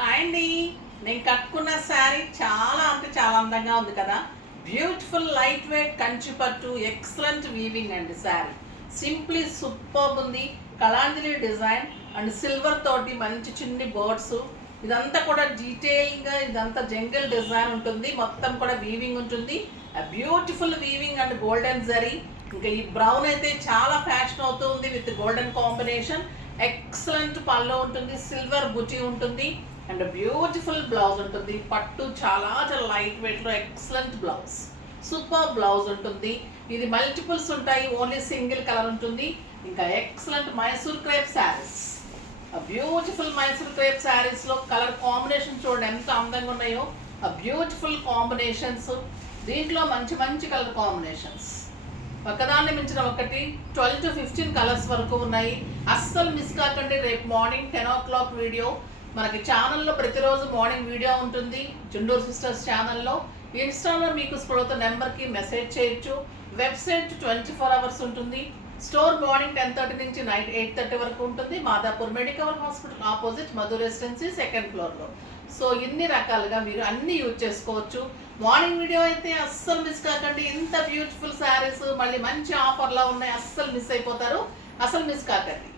Hi అండి. నేను కట్టుకున్న శారీ చాలా అంటే చాలా అందంగా ఉంది కదా. బ్యూటిఫుల్ లైట్ వెయిట్ కంచి పట్టు ఎక్సలెంట్ వీవింగ్ అండి. శారీ సింప్లీ సూపర్ ఉంది. కలాంజలి డిజైన్ అండ్ సిల్వర్ తోటి మంచి చిన్ని బర్డ్స్. ఇదంతా కూడా డీటెయిల్గా ఇదంతా జంగిల్ డిజైన్ ఉంటుంది. మొత్తం కూడా వీవింగ్ ఉంటుంది. Beautiful weaving and golden zari. ఇంకా ఈ బ్రౌన్ అయితే చాలా ఫ్యాషన్ అవుతుంది విత్ గోల్డెన్ కాంబినేషన్. ఎక్సలెంట్ పళ్ళు ఉంటుంది, సిల్వర్ బుటీ ఉంటుంది అండ్ బ్యూటిఫుల్ బ్లౌజ్ ఉంటుంది. పట్టు చాలా చాలా లైట్ వెయిట్లో ఎక్సలెంట్ బ్లౌజ్, సూపర్ బ్లౌజ్ ఉంటుంది. ఇది మల్టిపుల్స్ ఉంటాయి, ఓన్లీ సింగిల్ కలర్ ఉంటుంది. ఇంకా excellent Mysore crepe saris, beautiful Mysore crepe శారీస్లో కలర్ కాంబినేషన్ చూడండి ఎంత అందంగా ఉన్నాయో. బ్యూటిఫుల్ కాంబినేషన్స్, దీంట్లో మంచి మంచి కలర్ కాంబినేషన్స్, ఒకదాన్ని మించిన ఒకటి 12 to 15 కలర్స్ వరకు ఉన్నాయి. అస్సలు మిస్ కాకండి. రేపు మార్నింగ్ 10 o'clock వీడియో మనకి ఛానల్లో ప్రతిరోజు మార్నింగ్ వీడియో ఉంటుంది. చుండూరు సిస్టర్స్ ఛానల్లో. ఇన్స్టాలో మీకు స్క్రోల్ నెంబర్కి మెసేజ్ చేయొచ్చు. వెబ్సైట్ 24 hours ఉంటుంది. స్టోర్ మార్నింగ్ 10:30 నుంచి నైట్ 8:30 వరకు ఉంటుంది. Madhapur medical hospital opposite Madhu residency 2nd floorలో. సో ఇన్ని రకాలుగా మీరు అన్ని యూజ్ చేసుకోవచ్చు. మార్నింగ్ వీడియో అయితే అస్సలు మిస్ కాకండి. ఇంత బ్యూటిఫుల్ శారీస్ మళ్ళీ మంచి ఆఫర్లో ఉన్నాయి, అస్సలు మిస్ అయిపోతారు. అసలు మిస్ కాకండి.